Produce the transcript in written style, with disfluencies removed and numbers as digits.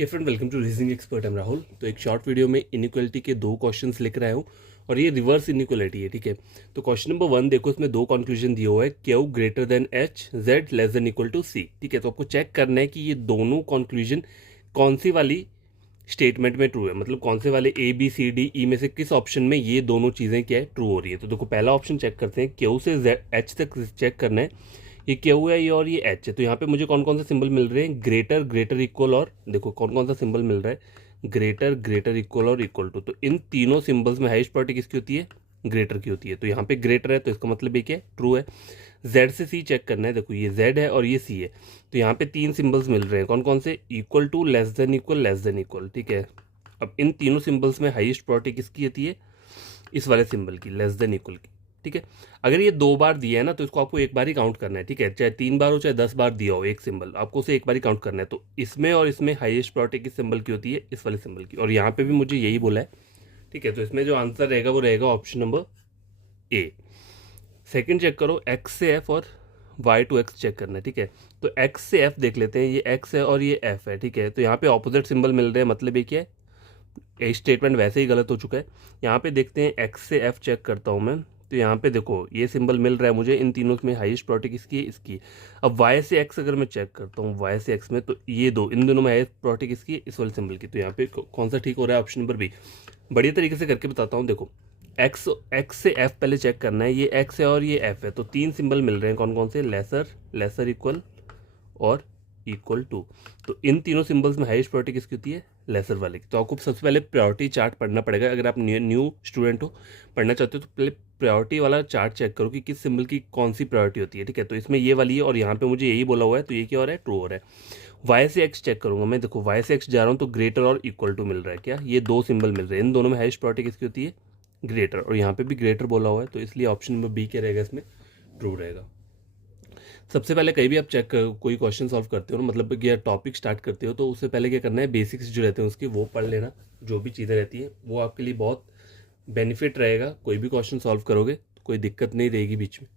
Hey friend, welcome to reasoning expert. Am Rahul. तो एक short video में इनइक्वालिटी के दो क्वेश्चंस लेकर आया हूँ और ये रिवर्स इनइक्वालिटी है। ठीक है, तो क्वेश्चन नंबर 1 देखो, इसमें दो कंक्लूजन दिया हुआ है, Q greater than H, Z less than equal to C. ठीक है, तो आपको चेक करना है कि ये दोनों कंक्लूजन कौन सी वाली स्टेटमेंट में ट्रू है, मतलब कौन से वाले A B C D E में से किस ऑप्शन में ये दोनों चीज़ें क्या है ट्रू हो रही है। तो देखो, पहला ऑप्शन चेक करते हैं, क्यू से एच तक चेक करना है। ये क्यू है ये और ये एच है, तो यहाँ पे मुझे कौन कौन से सिंबल मिल रहे हैं, ग्रेटर, ग्रेटर, इक्वल, और देखो कौन कौन सा सिंबल मिल रहा है, ग्रेटर, ग्रेटर, इक्वल और इक्वल टू। तो इन तीनों सिंबल्स में हाईएस्ट प्रायोरिटी किसकी होती है, ग्रेटर की होती है। तो यहाँ पे ग्रेटर है, तो इसका मतलब ये क्या है, ट्रू है। जेड से सी चेक करना है, देखो ये जेड है और ये सी है, तो यहाँ पे तीन सिंबल्स मिल रहे हैं, कौन कौन से, equal to, less than equal, less than equal. ठीक है, अब इन तीनों सिंबल्स में हाईएस्ट प्रायोरिटी किसकी होती है, इस वाले सिंबल की, लेस देन इक्वल की। ठीक है, अगर ये दो बार दिया है ना, तो इसको आपको एक बार ही काउंट करना है। ठीक है, चाहे 3 बार हो चाहे 10 बार दिया हो एक सिंबल, आपको उसे एक बार ही काउंट करना है। तो इसमें और इसमें हाईएस्ट प्रायोरिटी किस सिंबल की होती है, इस वाले सिंबल की, और यहाँ पे भी मुझे यही बोला है। ठीक है, तो इसमें जो आंसर रहेगा वो रहेगा option number A. Second check करो, एक्स से एफ और वाई टू एक्स चेक करना है। ठीक है, तो एक्स से एफ देख लेते हैं, ये एक्स है और ये एफ है। ठीक है, तो यहाँ पे ऑपोजिट सिंबल मिल रहे हैं, मतलब ये क्या है, ये स्टेटमेंट वैसे ही गलत हो चुका है। यहाँ पे देखते हैं, एक्स से एफ चेक करता हूँ मैं, तो यहाँ पे देखो ये सिंबल मिल रहा है मुझे, इन तीनों में हाईएस्ट प्रायोरिटी किसकी है, इसकी। अब वाई से एक्स अगर मैं चेक करता हूँ, वाई से एक्स में, तो ये दो, इन दोनों में हाईएस्ट प्रायोरिटी किसकी है, इस वाले सिंबल की। तो यहाँ पे कौन सा ठीक हो रहा है, ऑप्शन नंबर बी। बढ़िया तरीके से करके बताता हूँ, देखो एक्स, एक्स से एफ पहले चेक करना है, ये एक्स है और ये एफ है, तो तीन सिंबल मिल रहे हैं, कौन कौन से, लेसर, लेसर इक्वल और इक्वल टू। तो इन तीनों सिंबल्स में हाईएस्ट प्रायोरिटी किसकी होती है, लेसर वाले की। तो आपको सबसे पहले प्रायोरिटी चार्ट पढ़ना पड़ेगा, अगर आप न्यू स्टूडेंट हो, पढ़ना चाहते हो, तो पहले प्रायोरिटी वाला चार्ट चेक करो कि किस सिंबल की कौन सी प्रायोरिटी होती है। ठीक है, तो इसमें ये वाली है और यहाँ पे मुझे यही बोला हुआ है, तो ये क्या हो रहा है, ट्रू हो रहा है। वाई से एक्स चेक करूंगा मैं, देखो वाई से एक्स जा रहा हूँ, तो ग्रेटर और इक्वल टू मिल रहा है, क्या ये दो सिंबल मिल रहे हैं, इन दोनों में हाईएस्ट प्रायोरिटी किसकी होती है, ग्रेटर, और यहाँ पे भी ग्रेटर बोला हुआ है, तो इसलिए ऑप्शन नंबर बी क्या रहेगा, इसमें ट्रू रहेगा। सबसे पहले कहीं भी आप चेक कोई क्वेश्चन सॉल्व करते हो ना, मतलब कि टॉपिक स्टार्ट करते हो, तो उससे पहले क्या करना है, बेसिक्स जो रहते हैं उसकी वो पढ़ लेना, जो भी चीज़ें रहती हैं वो आपके लिए बहुत बेनिफिट रहेगा। कोई भी क्वेश्चन सॉल्व करोगे तो कोई दिक्कत नहीं रहेगी बीच में।